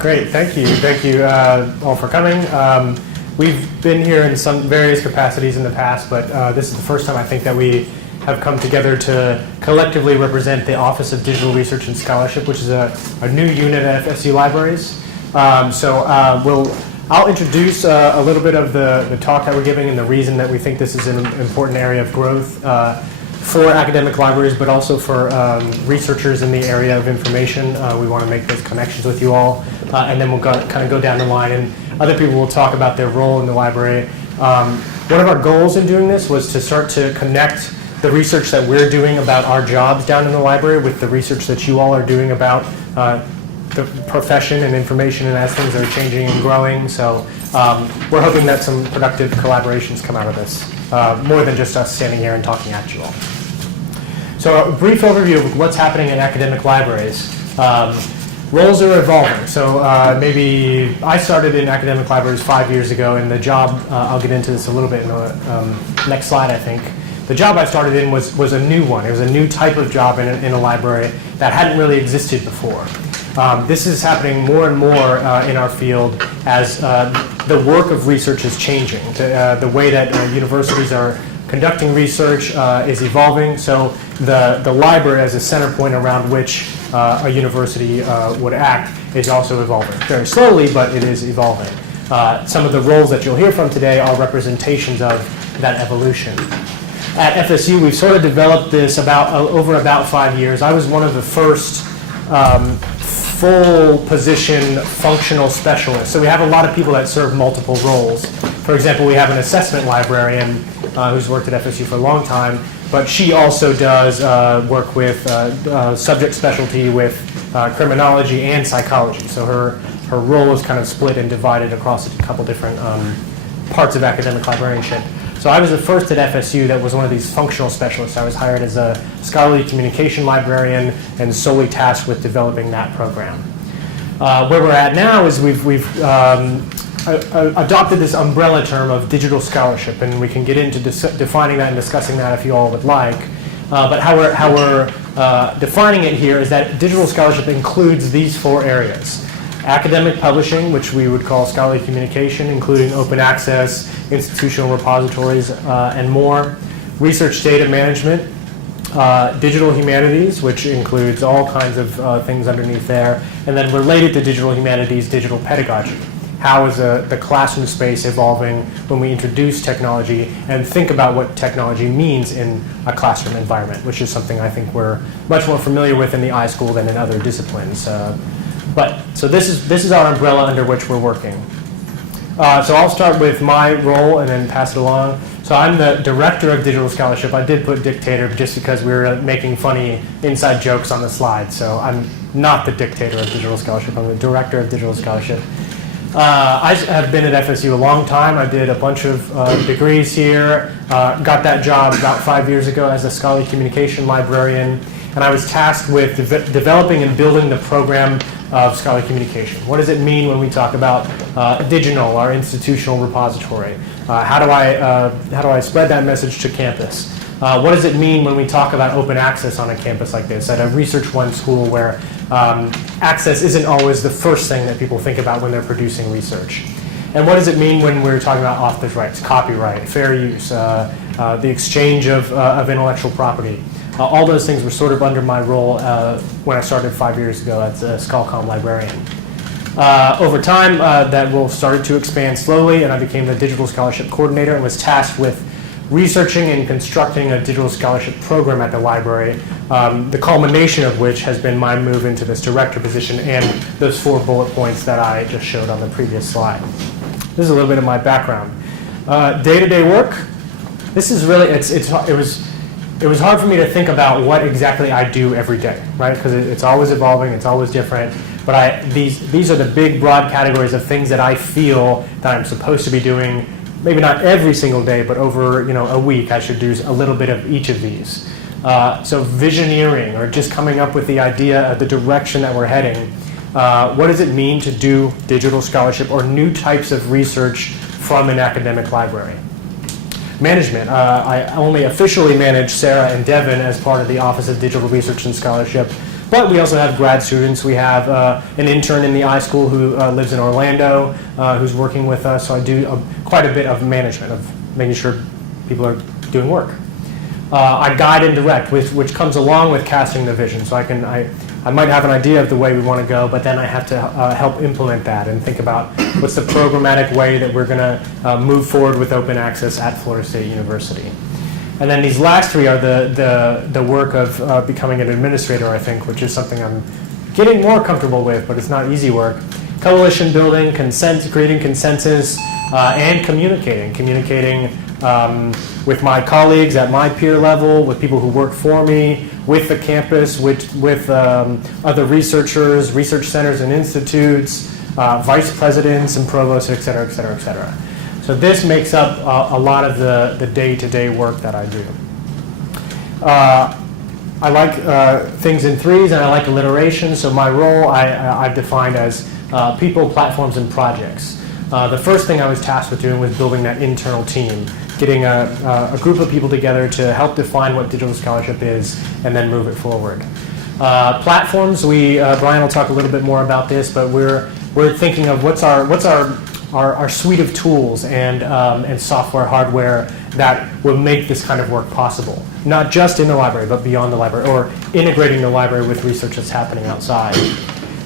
Great, thank you. Thank you all for coming. We've been here in some various capacities in the past, but this is the first time I think that we have come together to collectively represent the Office of Digital Research and Scholarship, which is a new unit at FSU Libraries. I'll introduce a little bit of the talk that we're giving and the reason that we think this is an important area of growth for academic libraries, but also for researchers in the area of information. We want to make those connections with you all, and then we'll kind of go down the line, and other people will talk about their role in the library. One of our goals in doing this was to start to connect the research that we're doing about our jobs down in the library with the research that you all are doing about the profession and information, and as things are changing and growing. So we're hoping that some productive collaborations come out of this, more than just us standing here and talking at you all. So a brief overview of what's happening in academic libraries. Roles are evolving. So maybe I started in academic libraries 5 years ago, and the job, I'll get into this a little bit in the next slide, I think. The job I started in was a new one. It was a new type of job in a library that hadn't really existed before. This is happening more and more in our field as the work of research is changing. The way that universities are conducting research is evolving, so the library as a center point around which a university would act is also evolving. Very slowly, but it is evolving. Some of the roles that you'll hear from today are representations of that evolution. At FSU, we've sort of developed this over about 5 years. I was one of the first full position functional specialists. So we have a lot of people that serve multiple roles. For example, we have an assessment librarian who's worked at FSU for a long time, but she also does work with subject specialty with criminology and psychology. So her role is kind of split and divided across a couple different parts of academic librarianship. So I was the first at FSU that was one of these functional specialists. I was hired as a scholarly communication librarian and solely tasked with developing that program. Where we're at now is we've adopted this umbrella term of digital scholarship, and we can get into defining that and discussing that if you all would like. But how we're defining it here is that digital scholarship includes these 4 areas. Academic publishing, which we would call scholarly communication, including open access, institutional repositories, and more. Research data management, digital humanities, which includes all kinds of things underneath there, and then related to digital humanities, digital pedagogy. How is the classroom space evolving when we introduce technology and think about what technology means in a classroom environment, which is something I think we're much more familiar with in the iSchool than in other disciplines. So this is our umbrella under which we're working. So I'll start with my role and then pass it along. So I'm the director of digital scholarship. I did put dictator just because we were making funny inside jokes on the slide. So I'm not the dictator of digital scholarship. I'm the director of digital scholarship. I have been at FSU a long time. I did a bunch of degrees here. Got that job about 5 years ago as a scholarly communication librarian. And I was tasked with developing and building the program of scholarly communication. What does it mean when we talk about digital, our institutional repository? How do I spread that message to campus? What does it mean when we talk about open access on a campus like this, at a Research One school where access isn't always the first thing that people think about when they're producing research? And what does it mean when we're talking about authors' rights, copyright, fair use, the exchange of intellectual property? All those things were sort of under my role when I started 5 years ago as a Scalcom librarian. Over time, that role started to expand slowly, and I became the digital scholarship coordinator and was tasked with researching and constructing a digital scholarship program at the library, the culmination of which has been my move into this director position and those 4 bullet points that I just showed on the previous slide. This is a little bit of my background. Day-to-day work. This is really, it was hard for me to think about what exactly I do every day, right? Because it's always evolving, it's always different. But these are the big, broad categories of things that I feel that I'm supposed to be doing. Maybe not every single day, but over a week, I should do a little bit of each of these. So visioneering, or just coming up with the idea of the direction that we're heading. What does it mean to do digital scholarship or new types of research from an academic library? Management. I only officially manage Sarah and Devin as part of the Office of Digital Research and Scholarship. But we also have grad students. We have an intern in the iSchool who lives in Orlando, who's working with us. So I do quite a bit of management, of making sure people are doing work. I guide and direct, which comes along with casting the vision. So I might have an idea of the way we want to go, but then I have to help implement that and think about what's the programmatic way that we're going to move forward with open access at Florida State University. And then these last three are the work of becoming an administrator, I think, which is something I'm getting more comfortable with, but it's not easy work. Coalition building, creating consensus, and communicating with my colleagues at my peer level, with people who work for me, with the campus, with other researchers, research centers and institutes, vice presidents and provosts, et cetera, et cetera, et cetera. So this makes up a lot of the day-to-day work that I do. I like things in threes, and I like alliteration. So my role I've defined as people, platforms, and projects. The first thing I was tasked with doing was building that internal team, getting a group of people together to help define what digital scholarship is and then move it forward. Platforms, Brian will talk a little bit more about this, but we're thinking of what's our suite of tools and software, hardware that will make this kind of work possible. Not just in the library, but beyond the library, or integrating the library with research that's happening outside.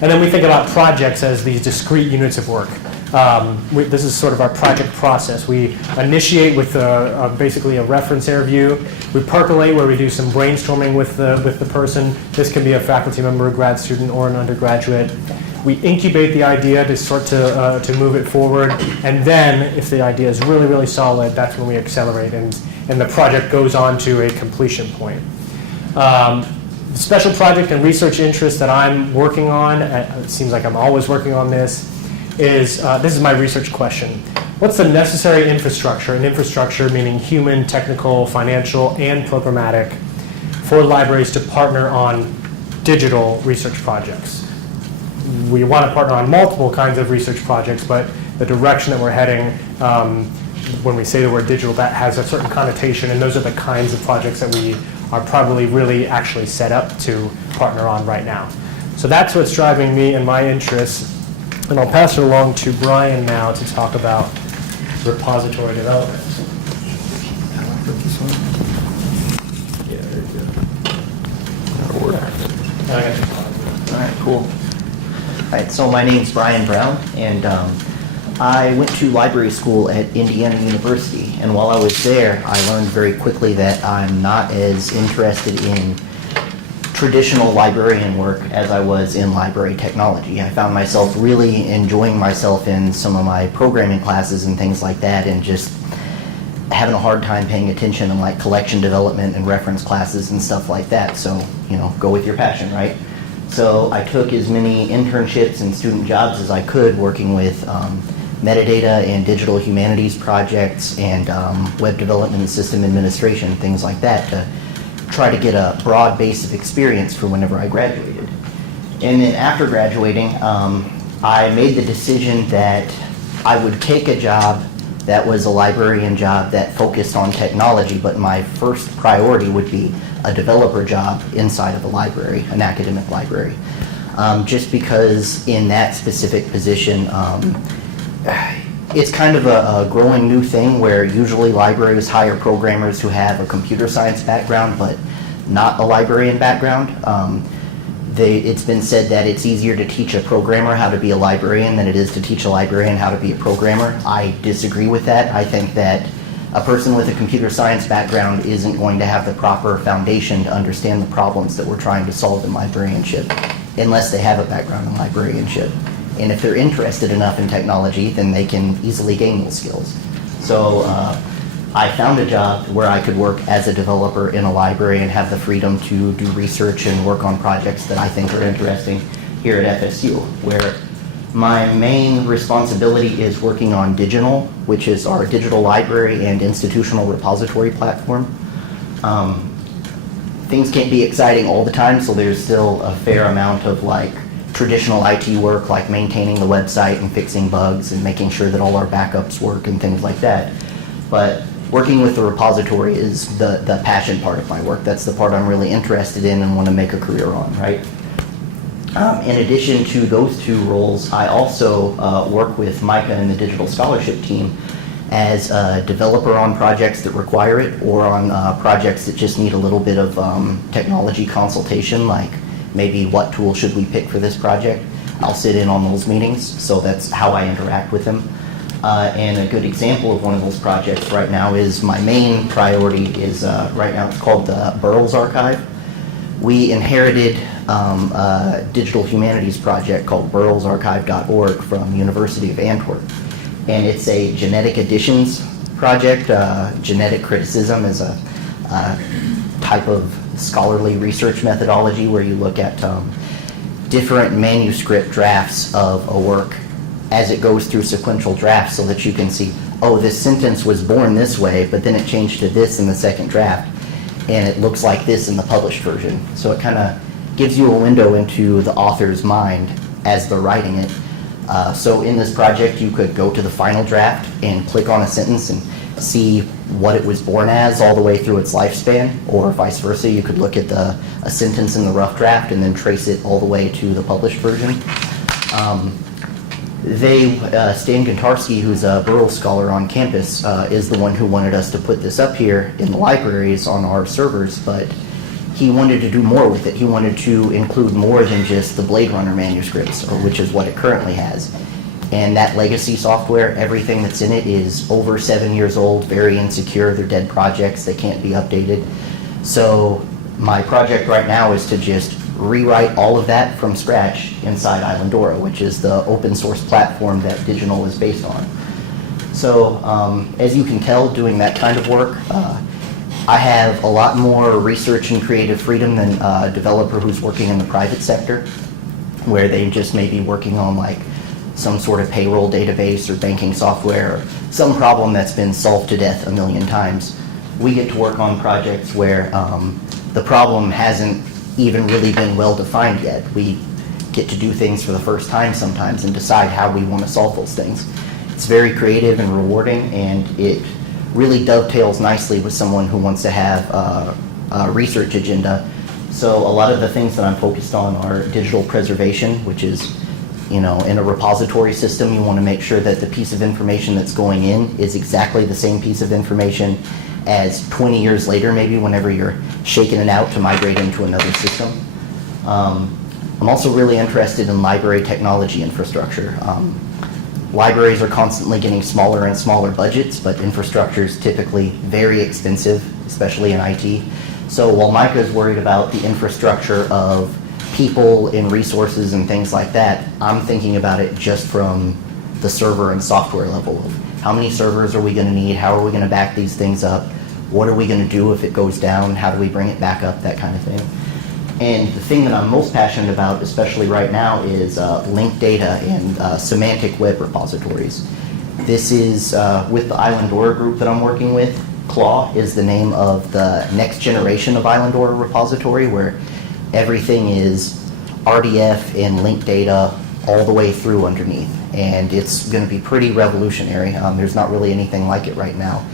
And then we think about projects as these discrete units of work. This is sort of our project process. We initiate with basically a reference interview. We percolate, where we do some brainstorming with the person. This can be a faculty member, a grad student, or an undergraduate. We incubate the idea to start to move it forward, and then if the idea is really, really solid, that's when we accelerate, and the project goes on to a completion point. Special project and research interest that I'm working on, it seems like I'm always working on this is my research question. What's the necessary infrastructure, and infrastructure meaning human, technical, financial, and programmatic, for libraries to partner on digital research projects? We want to partner on multiple kinds of research projects, but the direction that we're heading, when we say the word digital, that has a certain connotation, and those are the kinds of projects that we are probably really actually set up to partner on right now. So that's what's driving me and my interests, and I'll pass it along to Brian now to talk about repository development. Yeah, very good. That'll work. All right, cool. All right, so my name's Brian Brown, and I went to library school at Indiana University, and while I was there, I learned very quickly that I'm not as interested in traditional librarian work as I was in library technology. I found myself really enjoying myself in some of my programming classes and things like that, and just having a hard time paying attention in like collection development and reference classes and stuff like that. So, you know, go with your passion, right? So I took as many internships and student jobs as I could, working with metadata and digital humanities projects and web development and system administration, things like that, to try to get a broad base of experience for whenever I graduated. And then after graduating, I made the decision that I would take a job that was a librarian job that focused on technology, but my first priority would be a developer job inside of a library, an academic library. Just because in that specific position, it's kind of a growing new thing where usually libraries hire programmers who have a computer science background but not a librarian background. It's been said that it's easier to teach a programmer how to be a librarian than it is to teach a librarian how to be a programmer. I disagree with that. I think that a person with a computer science background isn't going to have the proper foundation to understand the problems that we're trying to solve in librarianship unless they have a background in librarianship. And if they're interested enough in technology, then they can easily gain those skills. So I found a job where I could work as a developer in a library and have the freedom to do research and work on projects that I think are interesting here at FSU, where my main responsibility is working on Digital, which is our digital library and institutional repository platform. Things can't be exciting all the time, so there's still a fair amount of like traditional IT work, like maintaining the website and fixing bugs and making sure that all our backups work and things like that. But working with the repository is the passion part of my work. That's the part I'm really interested in and want to make a career on, right? In addition to those two roles, I also work with Micah and the Digital Scholarship team as a developer on projects that require it, or on projects that just need a little bit of technology consultation, like maybe what tool should we pick for this project. I'll sit in on those meetings, so that's how I interact with them. And a good example of one of those projects right now is, my main priority is, right now it's called the Burroughs Archive. We inherited a digital humanities project called burroughsarchive.org from University of Antwerp. And it's a genetic additions project. Genetic criticism is a type of scholarly research methodology where you look at different manuscript drafts of a work as it goes through sequential drafts, so that you can see, oh, this sentence was born this way, but then it changed to this in the second draft, and it looks like this in the published version. So it kind of gives you a window into the author's mind as they're writing it. So in this project, you could go to the final draft and click on a sentence and see what it was born as all the way through its lifespan, or vice versa. You could look at a sentence in the rough draft and then trace it all the way to the published version. Stan Gontarski, who's a Burroughs scholar on campus, is the one who wanted us to put this up here in the libraries on our servers, but he wanted to do more with it. He wanted to include more than just the Blade Runner manuscripts, which is what it currently has. And that legacy software, everything that's in it is over 7 years old, very insecure. They're dead projects. They can't be updated. So my project right now is to just rewrite all of that from scratch inside Islandora, which is the open source platform that Digital is based on. So as you can tell, doing that kind of work, I have a lot more research and creative freedom than a developer who's working in the private sector, where they just may be working on like some sort of payroll database or banking software, or some problem that's been solved to death a million times. We get to work on projects where the problem hasn't even really been well defined yet. We get to do things for the first time sometimes and decide how we want to solve those things. It's very creative and rewarding, and it really dovetails nicely with someone who wants to have a research agenda. So a lot of the things that I'm focused on are digital preservation, which is, in a repository system, you want to make sure that the piece of information that's going in is exactly the same piece of information as 20 years later, maybe, whenever you're shaking it out to migrate into another system. I'm also really interested in library technology infrastructure. Libraries are constantly getting smaller and smaller budgets, but infrastructure is typically very expensive, especially in IT. So while Micah is worried about the infrastructure of people and resources and things like that, I'm thinking about it just from the server and software level of how many servers are we going to need, how are we going to back these things up, what are we going to do if it goes down, how do we bring it back up, that kind of thing. And the thing that I'm most passionate about, especially right now, is linked data and semantic web repositories. This is with the Islandora group that I'm working with. Claw is the name of the next generation of Islandora repository, where everything is RDF and linked data all the way through underneath. And it's going to be pretty revolutionary. There's not really anything like it right now.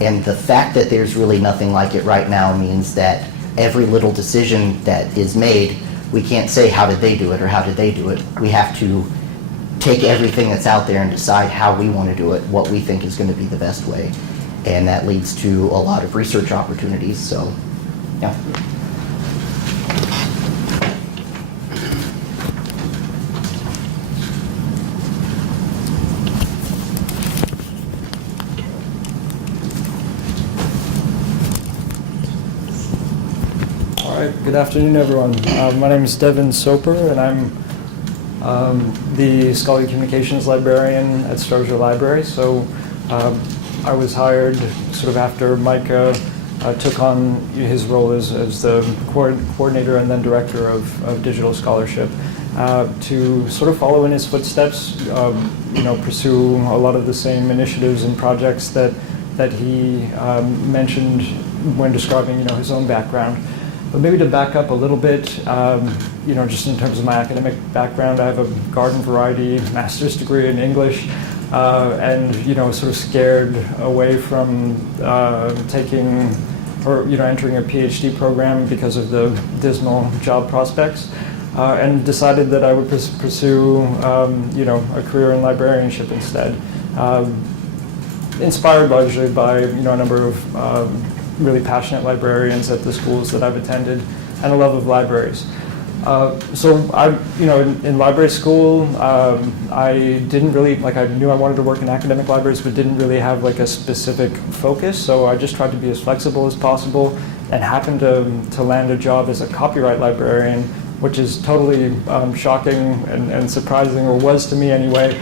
And the fact that there's really nothing like it right now means that every little decision that is made, we can't say how did they do it or how did they do it. We have to take everything that's out there and decide how we want to do it, what we think is going to be the best way. And that leads to a lot of research opportunities. So, yeah. Good afternoon, everyone. My name is Devin Soper, and I'm the Scholarly Communications Librarian at Strozier Library. So I was hired sort of after Micah took on his role as the coordinator and then director of digital scholarship to sort of follow in his footsteps, pursue a lot of the same initiatives and projects that he mentioned when describing his own background. But maybe to back up a little bit, just in terms of my academic background, I have a garden variety master's degree in English, and sort of scared away from taking or entering a PhD program because of the dismal job prospects. and decided that I would pursue a career in librarianship instead. Inspired largely by a number of really passionate librarians at the schools that I've attended, and a love of libraries. So in library school, I didn't really, I knew I wanted to work in academic libraries, but didn't really have a specific focus. So I just tried to be as flexible as possible, and happened to land a job as a copyright librarian, which is totally shocking and surprising, or was to me anyway,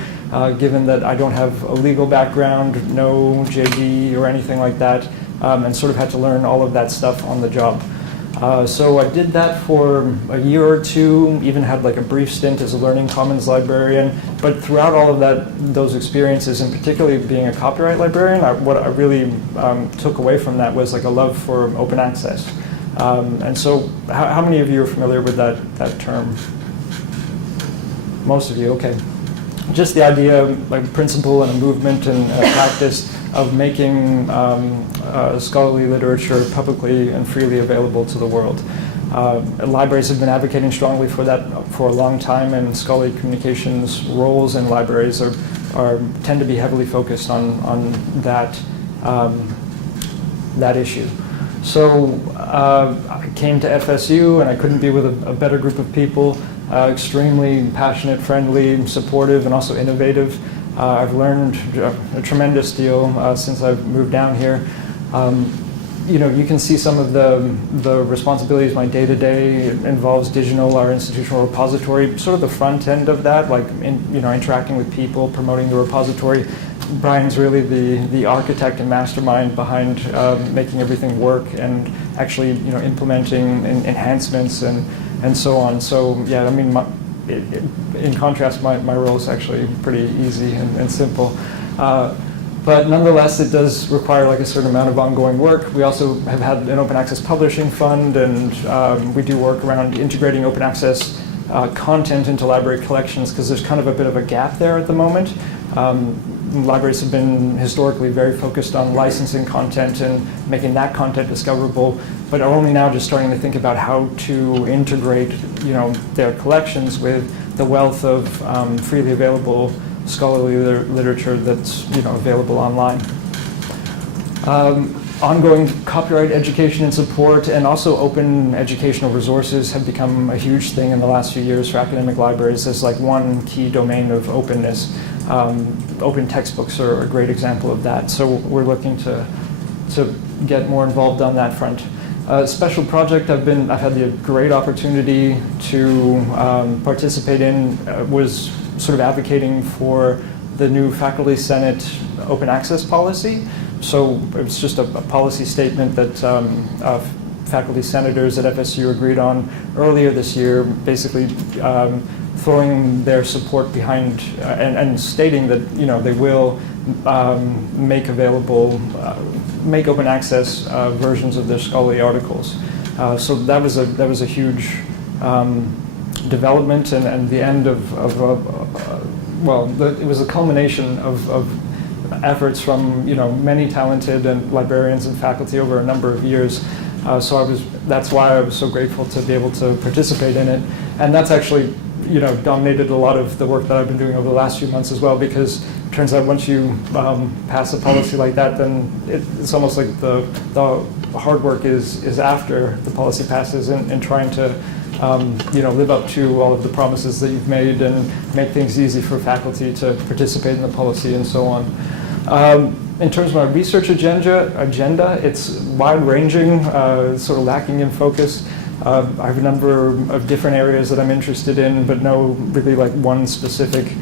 given that I don't have a legal background, no JD or anything like that, and sort of had to learn all of that stuff on the job. So I did that for a year or two, even had a brief stint as a Learning Commons librarian. But throughout all of those experiences, and particularly being a copyright librarian, what I really took away from that was a love for open access. And so how many of you are familiar with that term? Most of you, okay. Just the idea, principle and a movement and a practice of making scholarly literature publicly and freely available to the world. Libraries have been advocating strongly for that for a long time, and scholarly communications roles in libraries tend to be heavily focused on that issue. So I came to FSU, and I couldn't be with a better group of people, extremely passionate, friendly, supportive, and also innovative. I've learned a tremendous deal since I've moved down here. You can see some of the responsibilities. My day-to-day involves digital, our institutional repository, sort of the front end of that, interacting with people, promoting the repository. Brian's really the architect and mastermind behind making everything work, and actually implementing enhancements and so on. So yeah, I mean, in contrast, my role is actually pretty easy and simple. But nonetheless, it does require a certain amount of ongoing work. We also have had an open access publishing fund, and we do work around integrating open access content into library collections, because there's kind of a bit of a gap there at the moment. Libraries have been historically very focused on licensing content and making that content discoverable, but are only now just starting to think about how to integrate, their collections with the wealth of freely available scholarly literature that's, available online. Ongoing copyright education and support, and also open educational resources, have become a huge thing in the last few years for academic libraries as one key domain of openness. Open textbooks are a great example of that. So we're looking to get more involved on that front. A special project I've had the great opportunity to participate in was sort of advocating for the new Faculty Senate open access policy. So it was just a policy statement that faculty senators at FSU agreed on earlier this year, basically throwing their support behind and stating that they will make available, make open access versions of their scholarly articles. So that was a huge development, and the end of it was a culmination of efforts from many talented and librarians and faculty over a number of years. So that's why I was so grateful to be able to participate in it, and that's actually dominated a lot of the work that I've been doing over the last few months as well, because it turns out once you pass a policy like that, then it's almost like the hard work is after the policy passes, and trying to live up to all of the promises that you've made and make things easy for faculty to participate in the policy and so on. In terms of my research agenda, it's wide-ranging, sort of lacking in focus. I have a number of different areas that I'm interested in, but no really one specific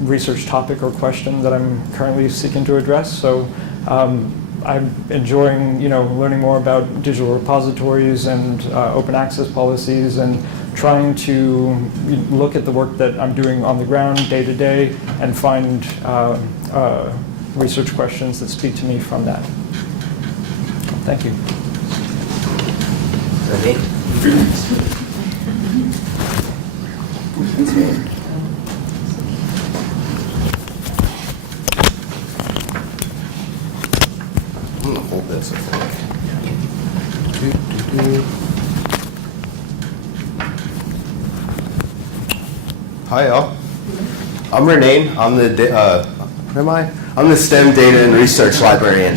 research topic or question that I'm currently seeking to address. So I'm enjoying, learning more about digital repositories and open access policies, and trying to look at the work that I'm doing on the ground day to day and find research questions that speak to me from that. Thank you. I'm gonna hold this, I think. Hi, y'all. I'm Renee. I'm the what am I? I'm the STEM Data and Research Librarian.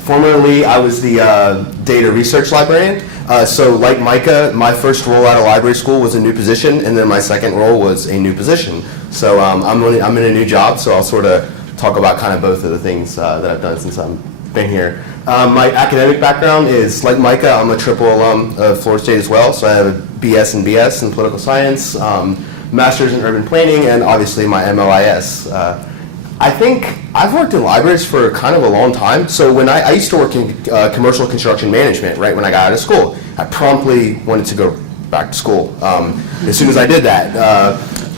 Formerly, I was the Data Research Librarian. So, like Micah, my first role out of library school was a new position, and then my second role was a new position. So, I'm in a new job. So, I'll sort of talk about kind of both of the things that I've done since I've been here. My academic background is, like Micah, I'm a triple alum of Florida State as well. So, I have a BS and BS in political science. Master's in urban planning, and obviously my MLIS. I think I've worked in libraries for kind of a long time. So when I used to work in commercial construction management, right when I got out of school, I promptly wanted to go back to school as soon as I did that.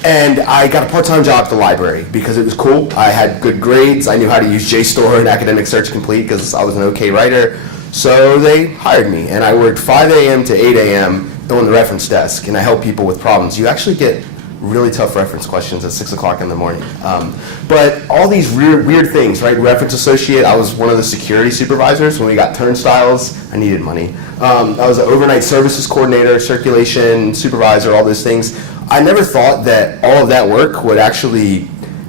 And I got a part-time job at the library because it was cool. I had good grades. I knew how to use JSTOR and Academic Search Complete because I was an okay writer. So they hired me, and I worked 5 a.m. to 8 a.m. on the reference desk, and I help people with problems. You actually get really tough reference questions at 6 o'clock in the morning. But all these weird things, right? Reference associate, I was one of the security supervisors. When we got turnstiles, I needed money. I was an overnight services coordinator, circulation supervisor, all those things. I never thought that all of that work would actually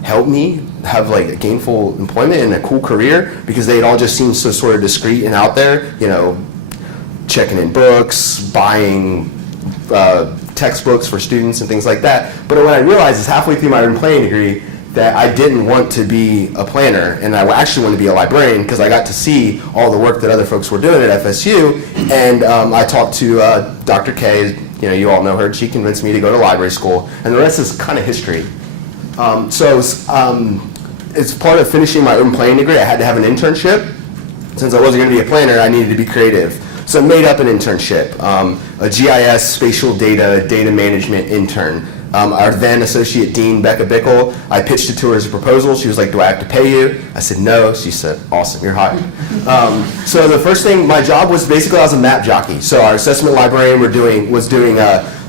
help me have like a gainful employment and a cool career, because they'd all just seemed so sort of discreet and out there, you know, checking in books, buying textbooks for students and things like that. But what I realized is halfway through my urban planning degree that I didn't want to be a planner, and I actually wanted to be a librarian, because I got to see all the work that other folks were doing at FSU. And I talked to Dr. K, you know, you all know her. She convinced me to go to library school, and the rest is kind of history. As part of finishing my urban planning degree, I had to have an internship. Since I wasn't going to be a planner, I needed to be creative. So I made up an internship, a GIS spatial data management intern. Our then associate dean, Becca Bickle, I pitched it to her as a proposal. She was like, do I have to pay you? I said, no. She said, awesome, you're hired. So the first thing, my job was basically I was a map jockey. So our assessment librarian was doing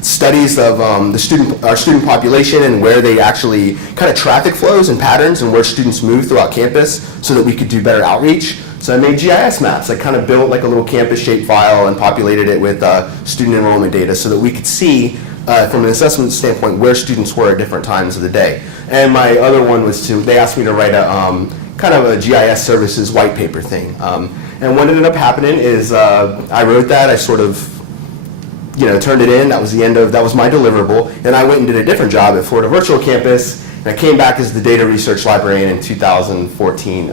studies of our student population and where they actually kind of traffic flows and patterns and where students move throughout campus so that we could do better outreach. So I made GIS maps. I kind of built like a little campus shapefile and populated it with student enrollment data so that we could see from an assessment standpoint where students were at different times of the day. And my other one was they asked me to write a kind of a GIS services white paper thing. And what ended up happening is I wrote that. I sort of turned it in. That was my deliverable. Then I went and did a different job at Florida Virtual Campus, and I came back as the data research librarian in 2014.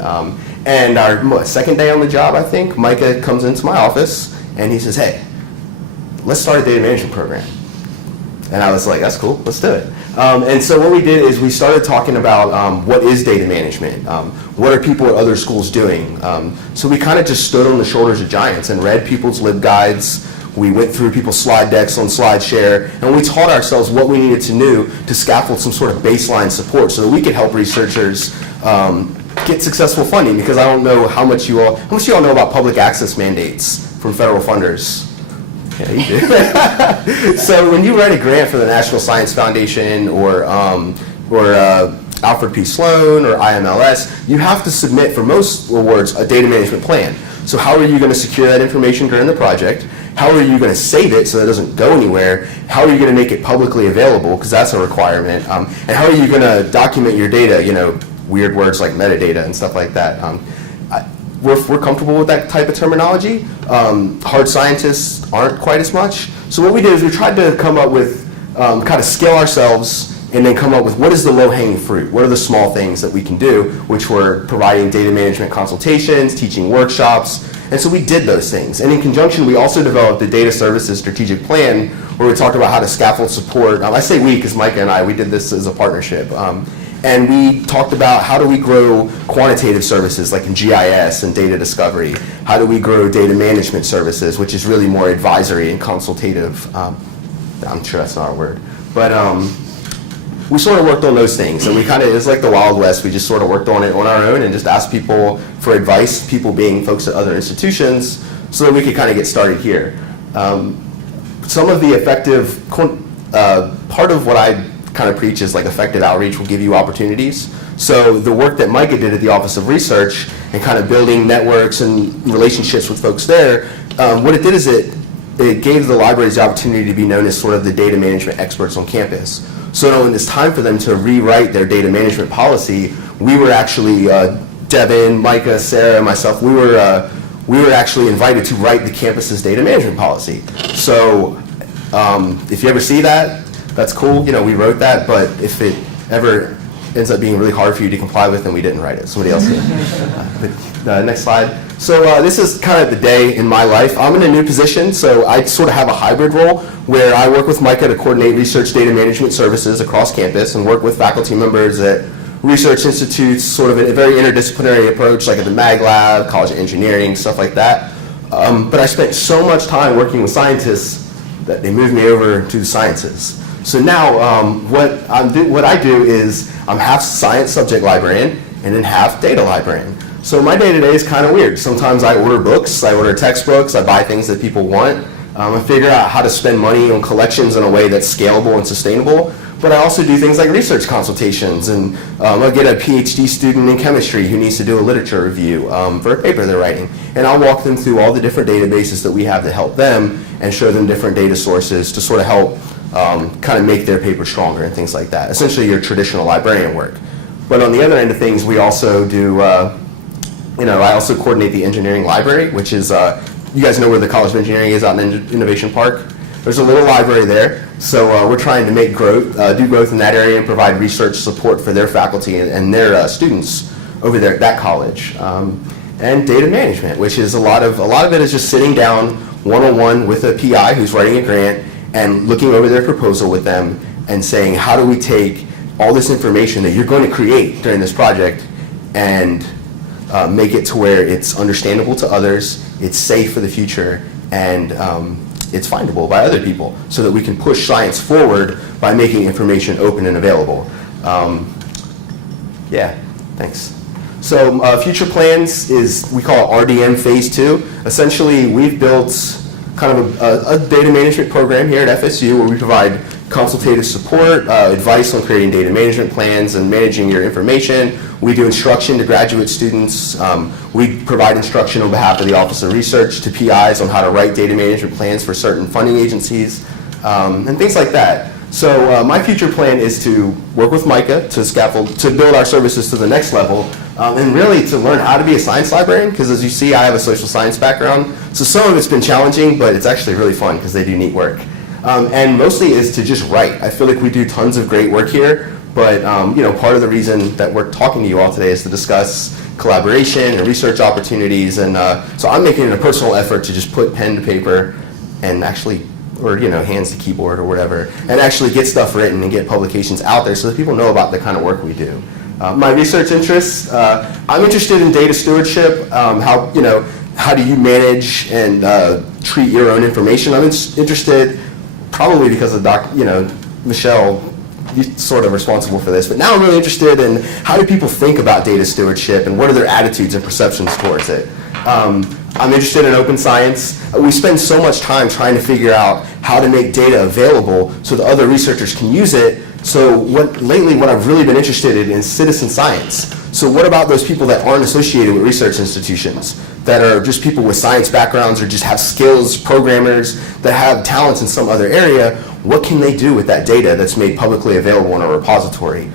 And our second day on the job, I think, Micah comes into my office and he says, hey, let's start a data management program. And I was like, that's cool, let's do it. And so what we did is we started talking about what is data management? What are people at other schools doing? So we kind of just stood on the shoulders of giants and read people's LibGuides. We went through people's slide decks on SlideShare, and we taught ourselves what we needed to do to scaffold some sort of baseline support so that we could help researchers get successful funding, because I don't know how much you all know about public access mandates from federal funders. Yeah, you do. So when you write a grant for the National Science Foundation or Alfred P. Sloan or IMLS, you have to submit, for most awards, a data management plan. So how are you going to secure that information during the project? How are you going to save it so that it doesn't go anywhere? How are you going to make it publicly available, because that's a requirement? And how are you going to document your data, weird words like metadata and stuff like that? We're comfortable with that type of terminology. Hard scientists aren't quite as much. So what we did is we tried to come up with, kind of scale ourselves and then come up with what is the low-hanging fruit? What are the small things that we can do, which were providing data management consultations, teaching workshops. And so we did those things. And in conjunction, we also developed the Data Services Strategic Plan, where we talked about how to scaffold support. I say we because Micah and we did this as a partnership. And we talked about how do we grow quantitative services like in GIS and data discovery? How do we grow data management services, which is really more advisory and consultative? I'm sure that's not a word. But we sort of worked on those things. And it was like the Wild West. We just sort of worked on it on our own and just asked people for advice, people being folks at other institutions, so that we could kind of get started here. Some of the effective, part of what I kind of preach is like effective outreach will give you opportunities. So the work that Micah did at the Office of Research and kind of building networks and relationships with folks there, what it did is it gave the libraries the opportunity to be known as sort of the data management experts on campus. So when it's time for them to rewrite their data management policy, we were actually, Devin, Micah, Sarah, myself, we were actually invited to write the campus's data management policy. So if you ever see that, that's cool. We wrote that, but if it ever ends up being really hard for you to comply with, then we didn't write it. Somebody else did. Next slide. So this is kind of the day in my life. I'm in a new position, so I sort of have a hybrid role where I work with Micah to coordinate research data management services across campus and work with faculty members at research institutes, sort of a very interdisciplinary approach, like at the Mag Lab, College of Engineering, stuff like that. But I spent so much time working with scientists that they moved me over to the sciences. So now what I do is I'm half science subject librarian and then half data librarian. So my day-to-day is kind of weird. Sometimes I order books, I order textbooks, I buy things that people want. I figure out how to spend money on collections in a way that's scalable and sustainable. But I also do things like research consultations, and I'll get a PhD student in chemistry who needs to do a literature review for a paper they're writing. And I'll walk them through all the different databases that we have to help them and show them different data sources to sort of help kind of make their paper stronger and things like that. Essentially your traditional librarian work. But on the other end of things, we also do, I also coordinate the engineering library, which is, you guys know where the College of Engineering is out in Innovation Park? There's a little library there, so we're trying to make growth, do growth in that area and provide research support for their faculty and their students over there at that college. And data management, which is a lot of it is just sitting down one-on-one with a PI who's writing a grant and looking over their proposal with them and saying, how do we take all this information that you're going to create during this project and make it to where it's understandable to others, it's safe for the future, and it's findable by other people so that we can push science forward by making information open and available. Yeah, thanks. So future plans is, we call it RDM Phase 2. Essentially, we've built kind of a data management program here at FSU where we provide consultative support, advice on creating data management plans and managing your information. We do instruction to graduate students. We provide instruction on behalf of the Office of Research to PIs on how to write data management plans for certain funding agencies and things like that. So my future plan is to work with Micah to build our services to the next level and really to learn how to be a science librarian, because as you see, I have a social science background. So some of it's been challenging, but it's actually really fun because they do neat work. And mostly is to just write. I feel like we do tons of great work here, but part of the reason that we're talking to you all today is to discuss collaboration and research opportunities. And so I'm making it a personal effort to just put pen to paper and actually, or hands to keyboard or whatever, and actually get stuff written and get publications out there so that people know about the kind of work we do. My research interests, I'm interested in data stewardship, how do you manage and treat your own information. I'm interested, probably because of Michelle, you're sort of responsible for this, but now I'm really interested in how do people think about data stewardship and what are their attitudes and perceptions towards it. I'm interested in open science. We spend so much time trying to figure out how to make data available so that other researchers can use it. So lately what I've really been interested in is citizen science. So what about those people that aren't associated with research institutions, that are just people with science backgrounds or just have skills, programmers that have talents in some other area? What can they do with that data that's made publicly available in a repository?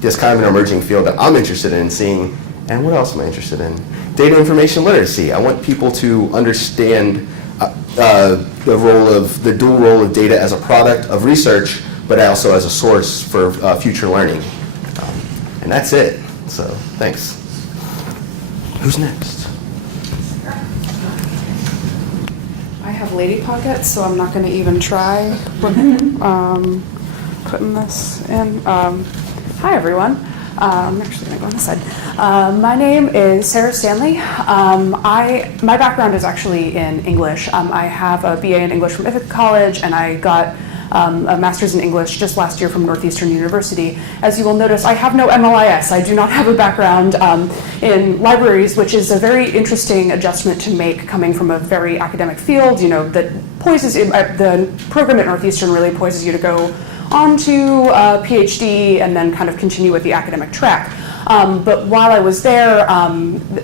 There's kind of an emerging field that I'm interested in seeing. And what else am I interested in? Data information literacy. I want people to understand the dual role of data as a product of research, but also as a source for future learning. And that's it. So thanks. Who's next? I have lady pockets, so I'm not going to even try putting this in. Hi, everyone. I'm actually going to go on this side. My name is Sarah Stanley. My background is actually in English. I have a BA in English from Ithaca College, and I got a master's in English just last year from Northeastern University. As you will notice, I have no MLIS. I do not have a background in libraries, which is a very interesting adjustment to make coming from a very academic field, that the program at Northeastern really poises you to go on to a PhD and then kind of continue with the academic track. But while I was there,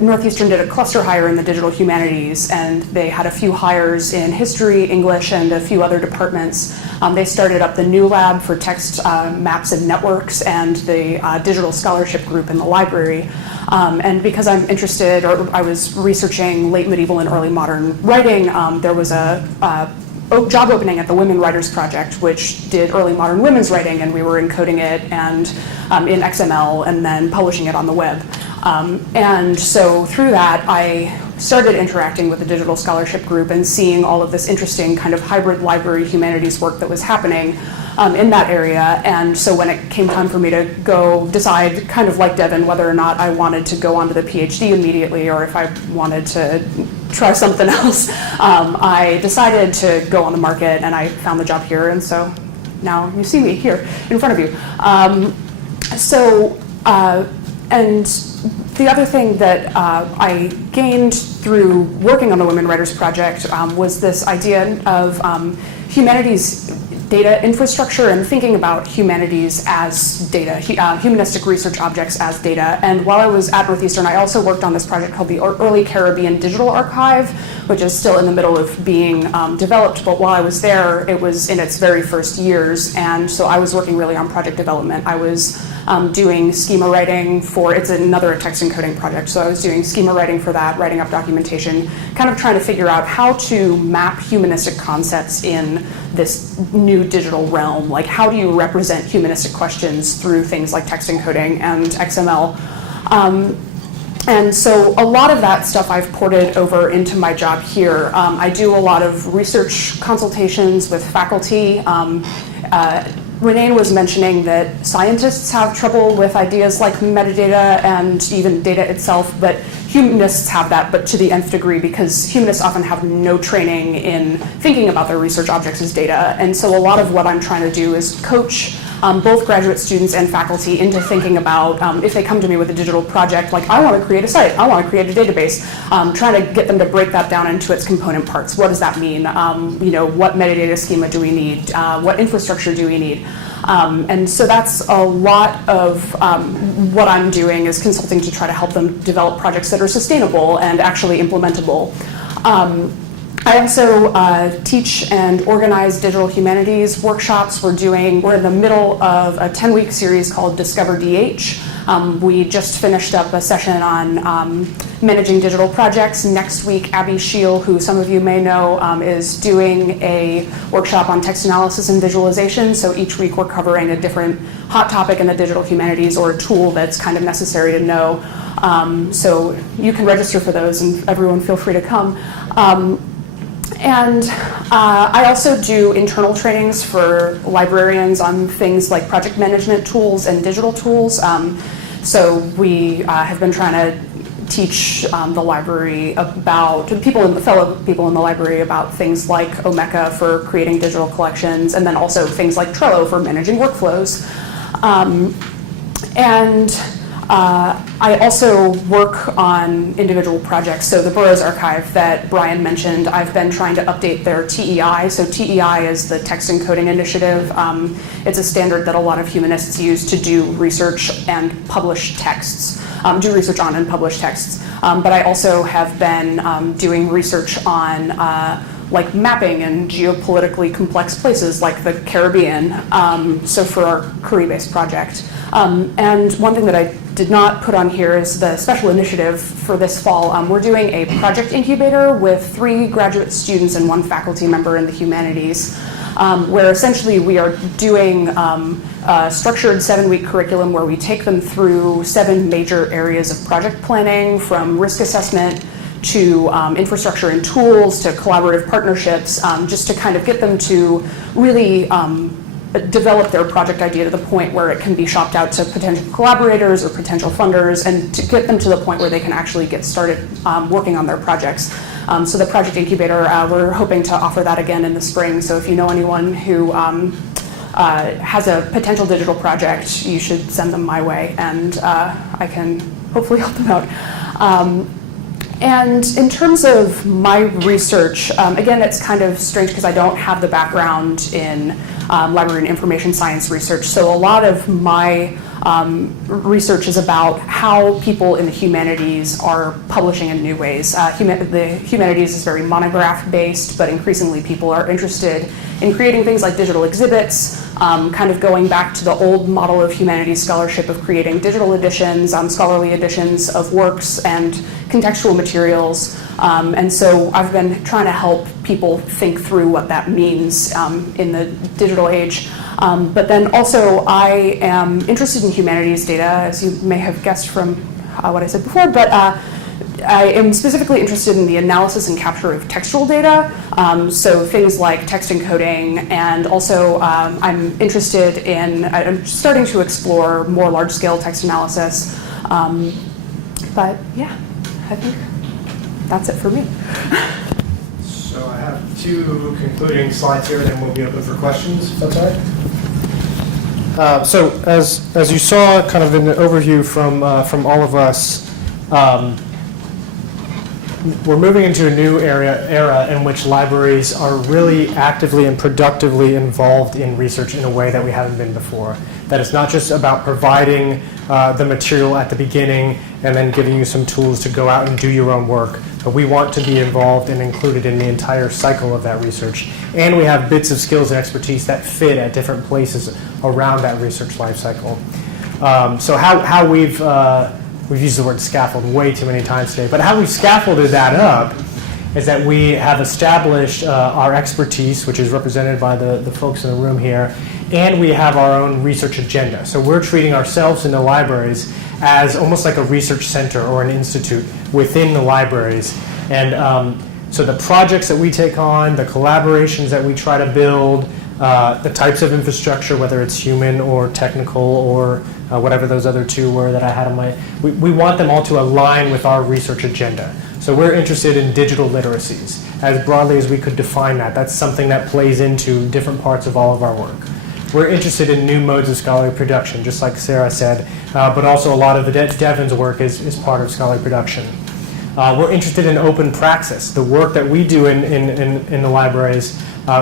Northeastern did a cluster hire in the digital humanities, and they had a few hires in history, English, and a few other departments. They started up the new lab for text maps and networks and the digital scholarship group in the library. And because I'm interested, or I was researching late medieval and early modern writing, there was a job opening at the Women Writers Project, which did early modern women's writing, and we were encoding it and in XML and then publishing it on the web. And so through that, I started interacting with the digital scholarship group and seeing all of this interesting kind of hybrid library humanities work that was happening in that area. And so when it came time for me to go decide, kind of like Devin, whether or not I wanted to go on to the PhD immediately or if I wanted to try something else, I decided to go on the market, and I found the job here. And so now you see me here in front of you. And the other thing that I gained through working on the Women Writers Project was this idea of humanities data infrastructure and thinking about humanities as data, humanistic research objects as data. And while I was at Northeastern, I also worked on this project called the Early Caribbean Digital Archive, which is still in the middle of being developed. But while I was there, it was in its very first years. And so I was working really on project development. I was doing schema writing for, it's another text encoding project. So I was doing schema writing for that, writing up documentation, kind of trying to figure out how to map humanistic concepts in this new digital realm. Like, how do you represent humanistic questions through things like text encoding and XML? And so a lot of that stuff I've ported over into my job here. I do a lot of research consultations with faculty. Renee was mentioning that scientists have trouble with ideas like metadata and even data itself, but humanists have that, but to the nth degree, because humanists often have no training in thinking about their research objects as data. And so a lot of what I'm trying to do is coach both graduate students and faculty into thinking about, if they come to me with a digital project, like, I want to create a site, I want to create a database, trying to get them to break that down into its component parts. What does that mean? What metadata schema do we need? What infrastructure do we need? And so that's a lot of what I'm doing, is consulting to try to help them develop projects that are sustainable and actually implementable. I also teach and organize digital humanities workshops. We're in the middle of a 10-week series called Discover DH. We just finished up a session on managing digital projects. Next week, Abby Scheel, who some of you may know, is doing a workshop on text analysis and visualization. So each week we're covering a different hot topic in the digital humanities or a tool that's kind of necessary to know. So you can register for those, and everyone feel free to come. And I also do internal trainings for librarians on things like project management tools and digital tools. So we have been trying to teach the library about, fellow people in the library about things like Omeka for creating digital collections, and then also things like Trello for managing workflows. I also work on individual projects. So the Burroughs Archive that Brian mentioned, I've been trying to update their TEI. So TEI is the Text Encoding Initiative. It's a standard that a lot of humanists use to do research and publish texts, do research on and publish texts. But I also have been doing research on like mapping in geopolitically complex places like the Caribbean, so for our Korea-based project. And one thing that I did not put on here is the special initiative for this fall. We're doing a project incubator with 3 graduate students and 1 faculty member in the humanities, where essentially we are doing a structured 7-week curriculum where we take them through 7 major areas of project planning, from risk assessment to infrastructure and tools to collaborative partnerships, just to kind of get them to really develop their project idea to the point where it can be shopped out to potential collaborators or potential funders, and to get them to the point where they can actually get started working on their projects. So the project incubator, we're hoping to offer that again in the spring. So if you know anyone who has a potential digital project, you should send them my way, and I can hopefully help them out. And in terms of my research, again, it's kind of strange because I don't have the background in library and information science research. So a lot of my research is about how people in the humanities are publishing in new ways. The humanities is very monograph-based, but increasingly people are interested in creating things like digital exhibits, kind of going back to the old model of humanities scholarship of creating digital editions, scholarly editions of works and contextual materials. And so I've been trying to help people think through what that means in the digital age. But then also I am interested in humanities data, as you may have guessed from what I said before, but I am specifically interested in the analysis and capture of textual data, so things like text encoding, and also I'm interested in, I'm starting to explore more large-scale text analysis. But yeah, I think that's it for me. So I have 2 concluding slides here, then we'll be open for questions, if that's all right. So as you saw kind of in the overview from all of us, we're moving into a new era in which libraries are really actively and productively involved in research in a way that we haven't been before. That it's not just about providing the material at the beginning and then giving you some tools to go out and do your own work, but we want to be involved and included in the entire cycle of that research. And we have bits of skills and expertise that fit at different places around that research life cycle. So how we've used the word scaffold way too many times today, but how we've scaffolded that up is that we have established our expertise, which is represented by the folks in the room here, and we have our own research agenda. So we're treating ourselves in the libraries as almost like a research center or an institute within the libraries. And so the projects that we take on, the collaborations that we try to build, the types of infrastructure, whether it's human or technical or whatever those other 2 were that I had on my, we want them all to align with our research agenda. So we're interested in digital literacies, as broadly as we could define that. That's something that plays into different parts of all of our work. We're interested in new modes of scholarly production, just like Sarah said, but also a lot of the Devin's work is part of scholarly production. We're interested in open praxis. The work that we do in the libraries,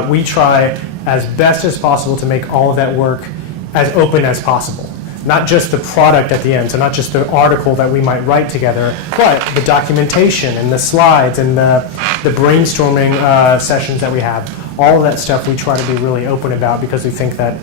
we try as best as possible to make all of that work as open as possible. Not just the product at the end, so not just the article that we might write together, but the documentation and the slides and the brainstorming sessions that we have. All of that stuff we try to be really open about because we think that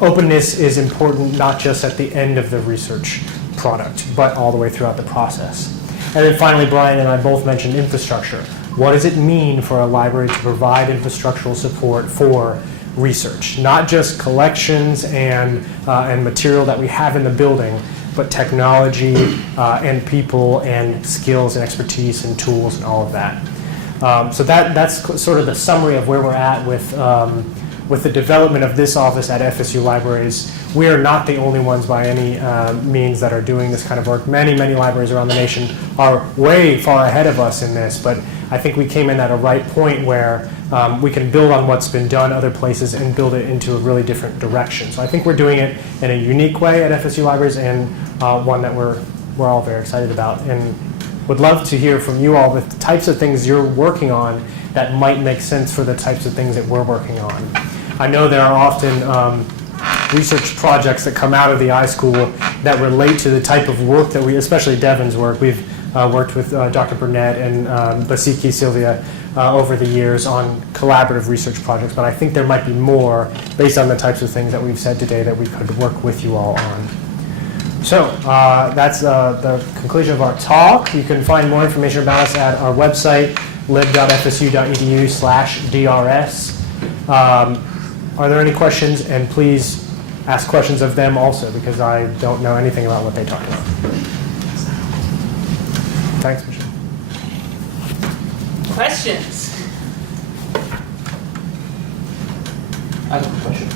openness is important not just at the end of the research product, but all the way throughout the process. And then finally, Brian and I both mentioned infrastructure. What does it mean for a library to provide infrastructural support for research? Not just collections and material that we have in the building, but technology and people and skills and expertise and tools and all of that. So that's sort of the summary of where we're at with the development of this office at FSU Libraries. We are not the only ones by any means that are doing this kind of work. Many libraries around the nation are way far ahead of us in this, but I think we came in at a right point where we can build on what's been done other places and build it into a really different direction. So I think we're doing it in a unique way at FSU Libraries, and one that we're all very excited about, and would love to hear from you all the types of things you're working on that might make sense for the types of things that we're working on. I know there are often research projects that come out of the iSchool that relate to the type of work that we, especially Devin's work. We've worked with Dr. Burnett and Basiki Sylvia over the years on collaborative research projects, but I think there might be more based on the types of things that we've said today that we could work with you all on. So that's the conclusion of our talk. You can find more information about us at our website, lib.fsu.edu/drs. Are there any questions? And please ask questions of them also, because I don't know anything about what they talk about. Thanks, Michelle. Questions? I have a question.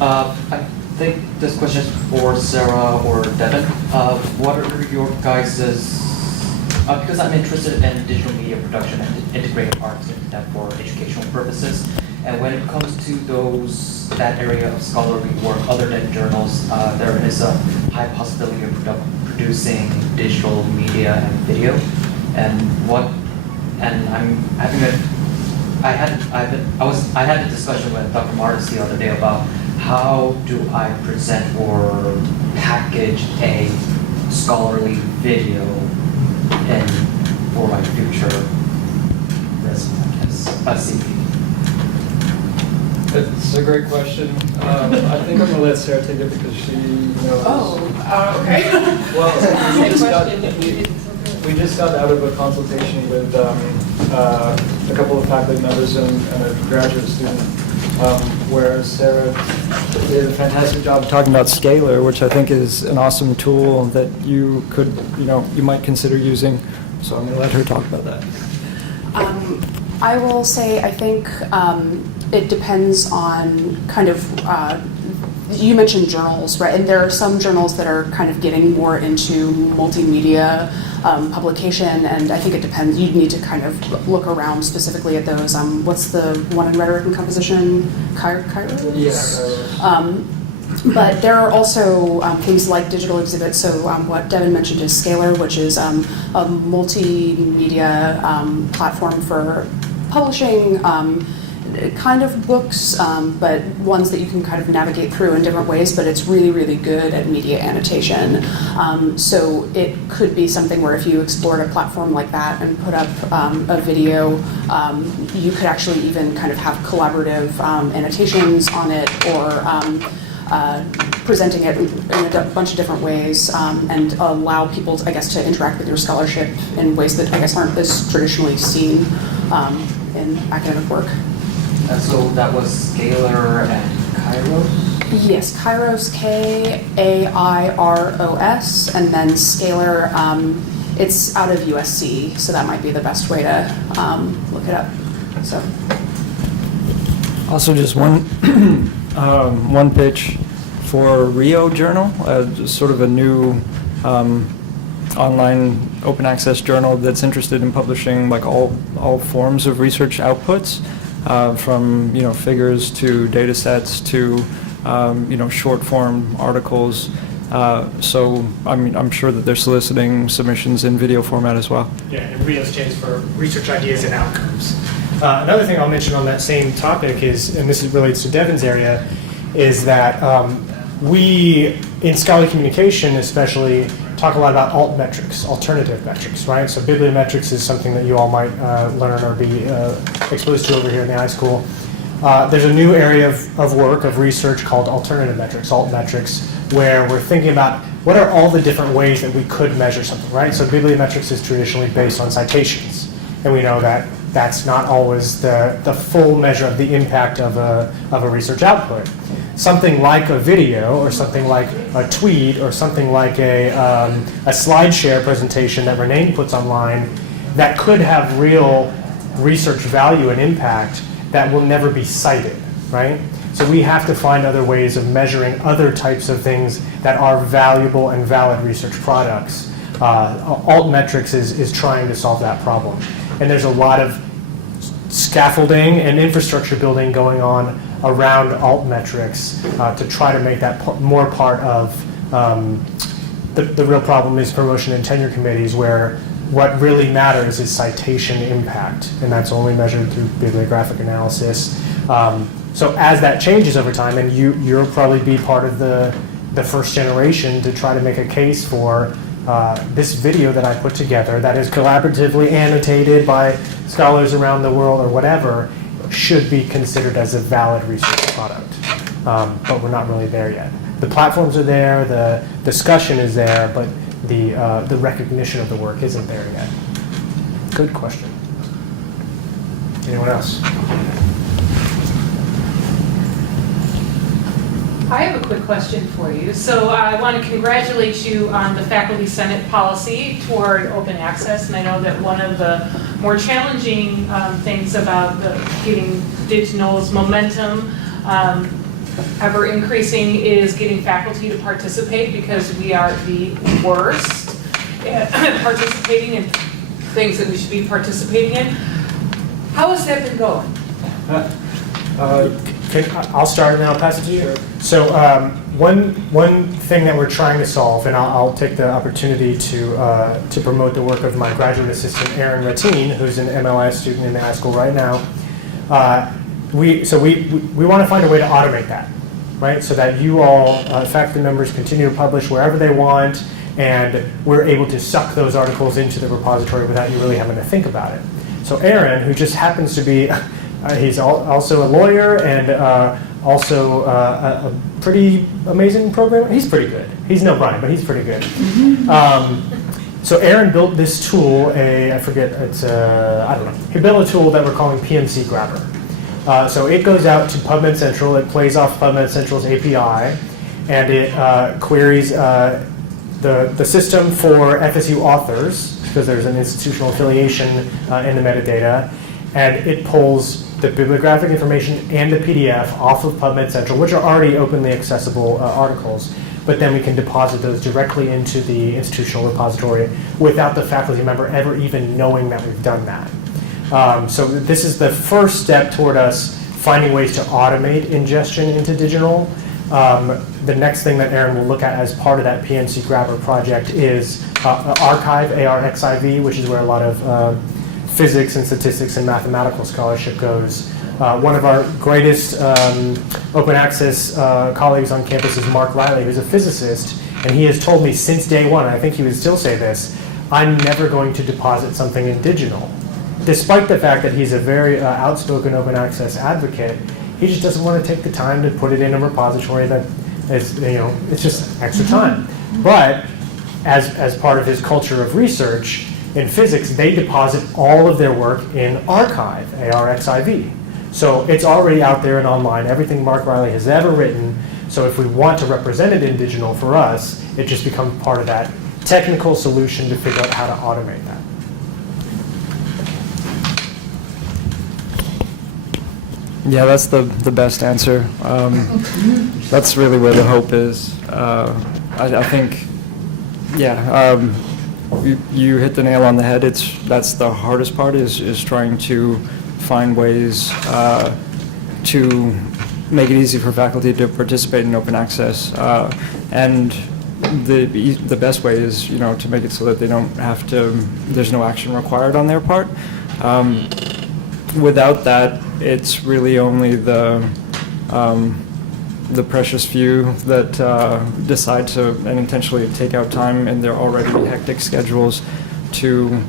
I think this question is for Sarah or Devin. What are your guys's, because I'm interested in digital media production and integrating arts into that for educational purposes, and when it comes to that area of scholarly work other than journals, there is a high possibility of producing digital media and video. I had a discussion with Dr. Martis the other day about how do I present or package a scholarly video and for my future resume as a CV? It's a great question. I think I'm gonna let Sarah take it because she knows. Okay. Well, we just got out of a consultation with a couple of faculty members and a graduate student, where Sarah did a fantastic job talking about Scalar, which I think is an awesome tool that you could, you might consider using. So I'm going to let her talk about that. I will say I think it depends on kind of, you mentioned journals, right? And there are some journals that are kind of getting more into multimedia publication, and I think it depends. You'd need to kind of look around specifically at those. What's the one in rhetoric and composition? Kairos? Yeah. But there are also things like digital exhibits. So what Devin mentioned is Scalar, which is a multimedia platform for publishing kind of books, but ones that you can kind of navigate through in different ways, but it's really, really good at media annotation. So it could be something where if you explored a platform like that and put up a video, you could actually even kind of have collaborative annotations on it, or presenting it in a bunch of different ways, and allow people, I guess, to interact with your scholarship in ways that I guess aren't as traditionally seen in academic work. So that was Scalar and Kairos? Yes, Kairos, Kairos, and then Scalar, it's out of USC, so that might be the best way to look it up. So. Also, just one one pitch for Rio Journal, sort of a new online open access journal that's interested in publishing like all forms of research outputs, from figures to data sets to short form articles. So I'm sure that they're soliciting submissions in video format as well. Yeah, and RIO stands for Research Ideas and Outcomes. Another thing I'll mention on that same topic is, and this relates to Devin's area, is that we, in scholarly communication especially, talk a lot about alt metrics, alternative metrics, right? So bibliometrics is something that you all might learn or be exposed to over here in the iSchool. There's a new area of work, of research called alternative metrics, alt metrics, where we're thinking about what are all the different ways that we could measure something, right? So bibliometrics is traditionally based on citations, and we know that that's not always the full measure of the impact of a research output. Something like a video, or something like a tweet, or something like a slide share presentation that Renee puts online that could have real research value and impact that will never be cited, right? So we have to find other ways of measuring other types of things that are valuable and valid research products. Altmetrics is trying to solve that problem. And there's a lot of scaffolding and infrastructure building going on around altmetrics to try to make that more part of the real problem is promotion and tenure committees, where what really matters is citation impact, and that's only measured through bibliographic analysis. So as that changes over time, and you'll probably be part of the first generation to try to make a case for this video that I put together that is collaboratively annotated by scholars around the world or whatever, should be considered as a valid research product. But we're not really there yet. The platforms are there, the discussion is there, but the recognition of the work isn't there yet. Good question. Anyone else? I have a quick question for you. So I want to congratulate you on the Faculty Senate policy toward open access. And I know that one of the more challenging things about getting digital's momentum ever increasing is getting faculty to participate, because we are the worst at participating in things that we should be participating in. How has that been going? I'll start and then I'll pass it to you. Sure. So one thing that we're trying to solve, and I'll take the opportunity to promote the work of my graduate assistant, Erin Ratine, who's an MLI student in the high school right now. We want to find a way to automate that. right? So that you all, faculty members, continue to publish wherever they want, and we're able to suck those articles into the repository without you really having to think about it. So Aaron, who just happens to be, he's also a lawyer and also a pretty amazing programmer. He's pretty good. He's no Brian, but he's pretty good. So Aaron built this tool, I forget, it's I don't know. He built a tool that we're calling PMC Grabber. So it goes out to PubMed Central, it plays off PubMed Central's API, and it queries the system for FSU authors, because there's an institutional affiliation in the metadata, and it pulls the bibliographic information and the PDF off of PubMed Central, which are already openly accessible articles, but then we can deposit those directly into the institutional repository without the faculty member ever even knowing that we've done that. So this is the first step toward us finding ways to automate ingestion into digital. The next thing that Aaron will look at as part of that PMC Grabber project is Archive, ARXIV, which is where a lot of physics and statistics and mathematical scholarship goes. One of our greatest open access colleagues on campus is Mark Riley, who's a physicist, and he has told me since day one, and I think he would still say this, I'm never going to deposit something in digital. Despite the fact that he's a very outspoken open access advocate, he just doesn't want to take the time to put it in a repository that is, it's just extra time. But as part of his culture of research, in physics, they deposit all of their work in Archive, ARXIV. So it's already out there and online, everything Mark Riley has ever written. So if we want to represent it in digital for us, it just becomes part of that technical solution to figure out how to automate that. Yeah, that's the best answer. That's really where the hope is. I think, yeah, you hit the nail on the head. That's the hardest part is trying to find ways to make it easy for faculty to participate in open access. And the best way is, to make it so that they don't have to, there's no action required on their part. Without that, it's really only the precious few that decide to and intentionally take out time in their already hectic schedules to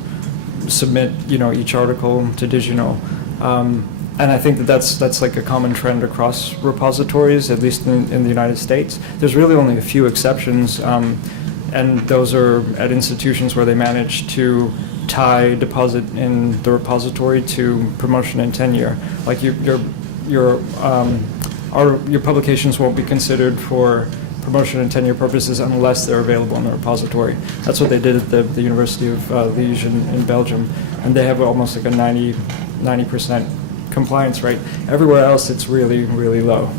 submit, each article to digital. And I think that's like a common trend across repositories, at least in the United States. There's really only a few exceptions, and those are at institutions where they manage to tie deposit in the repository to promotion and tenure. Like your publications won't be considered for promotion and tenure purposes unless they're available in the repository. That's what they did at the University of Liège in Belgium, and they have almost like a 90% compliance rate. Everywhere else, it's really, really low.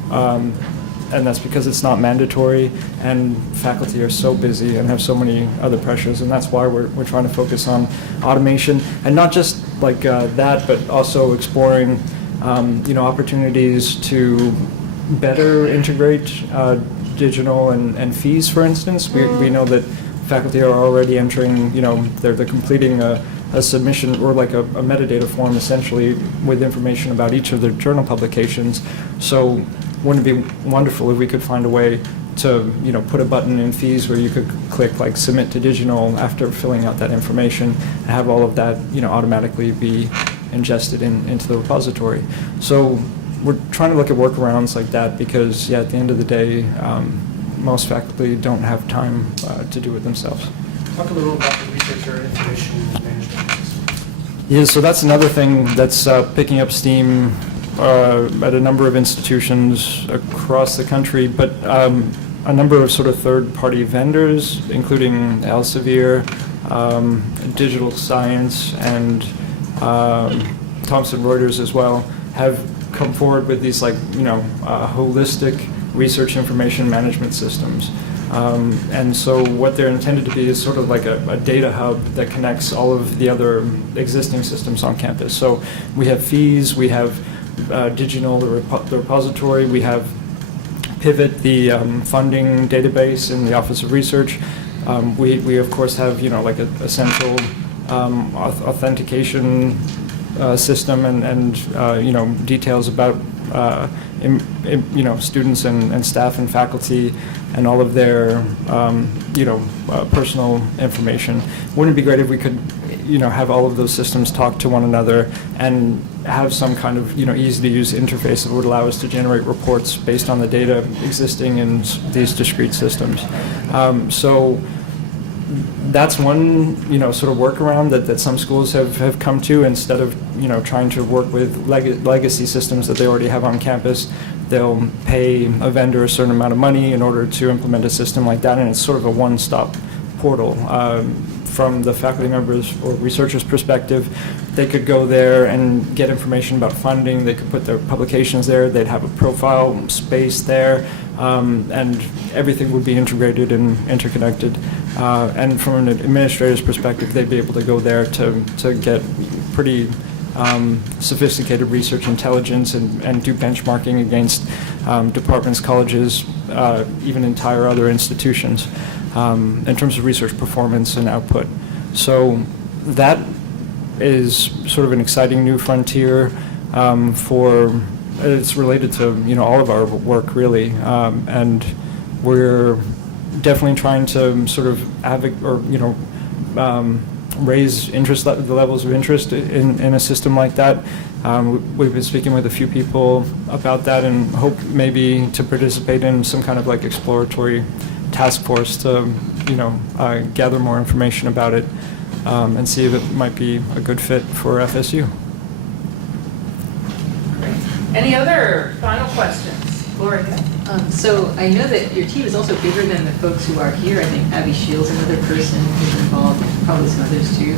And that's because it's not mandatory, and faculty are so busy and have so many other pressures, and that's why we're trying to focus on automation, and not just like that, but also exploring opportunities to better integrate digital and fees, for instance. We know that faculty are already entering, they're completing a submission or like a metadata form essentially with information about each of their journal publications. So wouldn't it be wonderful if we could find a way to, put a button in fees where you could click like submit to digital after filling out that information and have all of that, automatically be ingested into the repository. So we're trying to look at workarounds like that because, at the end of the day, most faculty don't have time to do it themselves. Talk a little about the researcher information management system. Yeah, so that's another thing that's picking up steam at a number of institutions across the country, but a number of sort of third-party vendors, including Elsevier, Digital Science, and Thomson Reuters as well, have come forward with these holistic research information management systems. And so what they're intended to be is sort of like a data hub that connects all of the other existing systems on campus. So we have fees, we have digital, the repository, we have Pivot, the funding database in the Office of Research. We of course have like a central authentication system and details about students and staff and faculty and all of their personal information. Wouldn't it be great if we could have all of those systems talk to one another and have some kind of easy to use interface that would allow us to generate reports based on the data existing in these discrete systems. So that's one sort of workaround that some schools have come to. Instead of trying to work with legacy systems that they already have on campus, they'll pay a vendor a certain amount of money in order to implement a system like that, and it's sort of a one-stop portal. From the faculty members or researchers' perspective, they could go there and get information about funding. They could put their publications there. They'd have a profile space there, and everything would be integrated and interconnected. And from an administrator's perspective, they'd be able to go there to get pretty sophisticated research intelligence and do benchmarking against departments, colleges, even entire other institutions in terms of research performance and output. So that is sort of an exciting new frontier it's related to all of our work really, and we're definitely trying to sort of raise the levels of interest in a system like that. We've been speaking with a few people about that and hope maybe to participate in some kind of like exploratory task force to gather more information about it and see if it might be a good fit for FSU. Great. Any other final questions? Gloria? So I know that your team is also bigger than the folks who are here. I think Abby Shields, another person who's involved, probably some others too.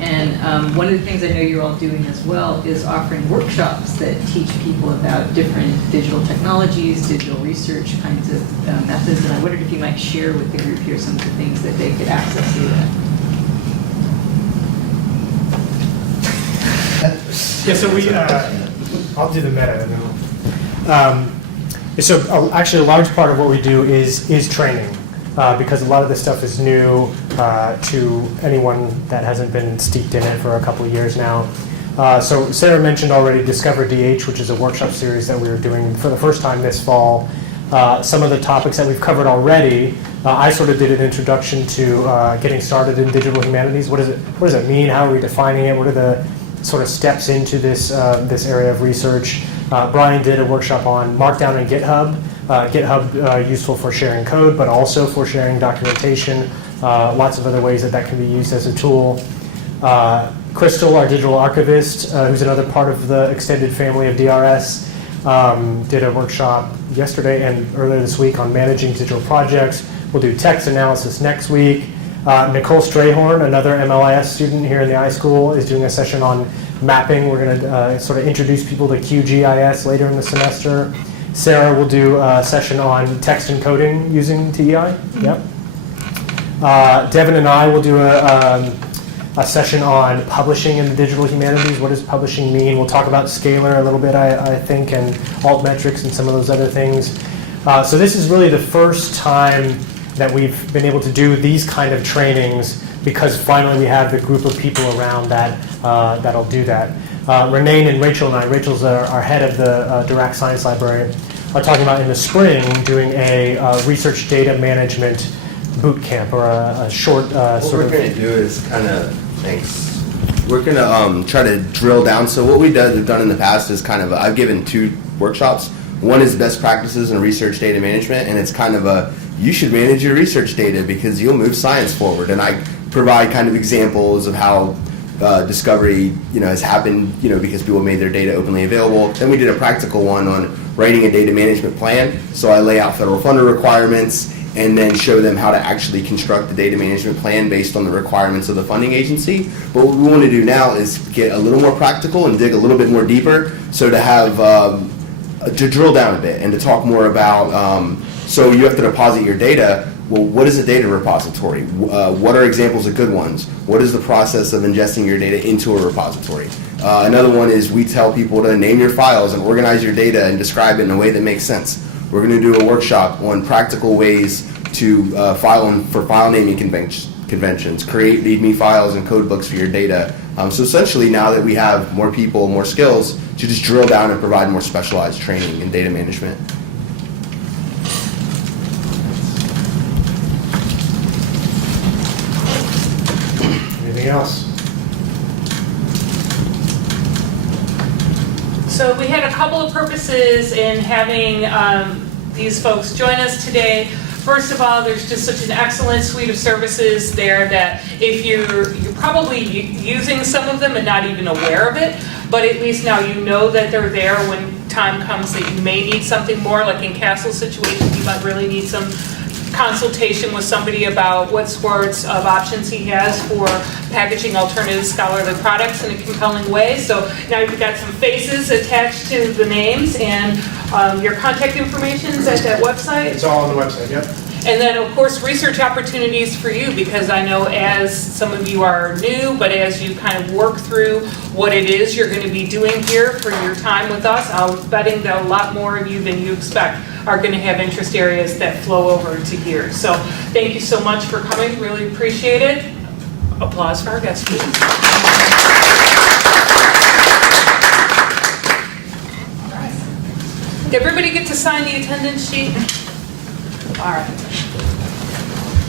And one of the things I know you're all doing as well is offering workshops that teach people about different digital technologies, digital research kinds of methods. And I wondered if you might share with the group here some of the things that they could access through that. Yeah, so I'll do the meta. So actually a large part of what we do is training, because a lot of this stuff is new to anyone that hasn't been steeped in it for a couple of years now. So Sarah mentioned already Discover DH, which is a workshop series that we were doing for the first time this fall. Some of the topics that we've covered already, I sort of did an introduction to getting started in digital humanities. What does it mean? How are we defining it? What are the sort of steps into this area of research? Brian did a workshop on Markdown and GitHub. GitHub useful for sharing code, but also for sharing documentation. Lots of other ways that can be used as a tool. Crystal, our digital archivist, who's another part of the extended family of DRS, did a workshop yesterday and earlier this week on managing digital projects. We'll do text analysis next week. Nicole Strayhorn, another MLIS student here in the iSchool, is doing a session on mapping. We're going to sort of introduce people to QGIS later in the semester. Sarah will do a session on text encoding using TEI. Yep. Devin and I will do a session on publishing in the digital humanities. What does publishing mean? We'll talk about Scalar a little bit, I think, and altmetrics and some of those other things. So this is really the first time that we've been able to do these kind of trainings, because finally we have the group of people around that'll do that. Renee and Rachel and I, Rachel's our head of the Dirac Science Library, are talking about in the spring doing a research data management boot camp, or a short what we're going to do is we're going to try to drill down. So what we've done in the past is I've given 2 workshops. One is best practices in research data management, and it's kind of you should manage your research data because you'll move science forward. And I provide kind of examples of how discovery, has happened, because people made their data openly available. Then we did a practical one on writing a data management plan. So I lay out federal funder requirements and then show them how to actually construct the data management plan based on the requirements of the funding agency. But what we want to do now is get a little more practical and dig a little bit more deeper, so to have to drill down a bit and to talk more about, so you have to deposit your data. Well, what is a data repository? What are examples of good ones? What is the process of ingesting your data into a repository? Another one is we tell people to name your files and organize your data and describe it in a way that makes sense. We're going to do a workshop on practical ways to file naming conventions, create README files and code books for your data. So essentially, now that we have more people, more skills, to just drill down and provide more specialized training in data management. Anything else? So we had a couple of purposes in having these folks join us today. First of all, there's just such an excellent suite of services there that if you're probably using some of them and not even aware of it, but at least now you know that they're there when time comes that you may need something more, like in Castle's situation, you might really need some consultation with somebody about what sorts of options he has for packaging alternative scholarly products in a compelling way. So now you've got some faces attached to the names, and your contact information is at that website. It's all on the website, yep. And then, of course, research opportunities for you, because I know as some of you are new, but as you kind of work through what it is you're going to be doing here for your time with us, I'm betting that a lot more of you than you expect are going to have interest areas that flow over to here. So thank you so much for coming. Really appreciate it. Applause for our guests, please. Did everybody get to sign the attendance sheet? All right.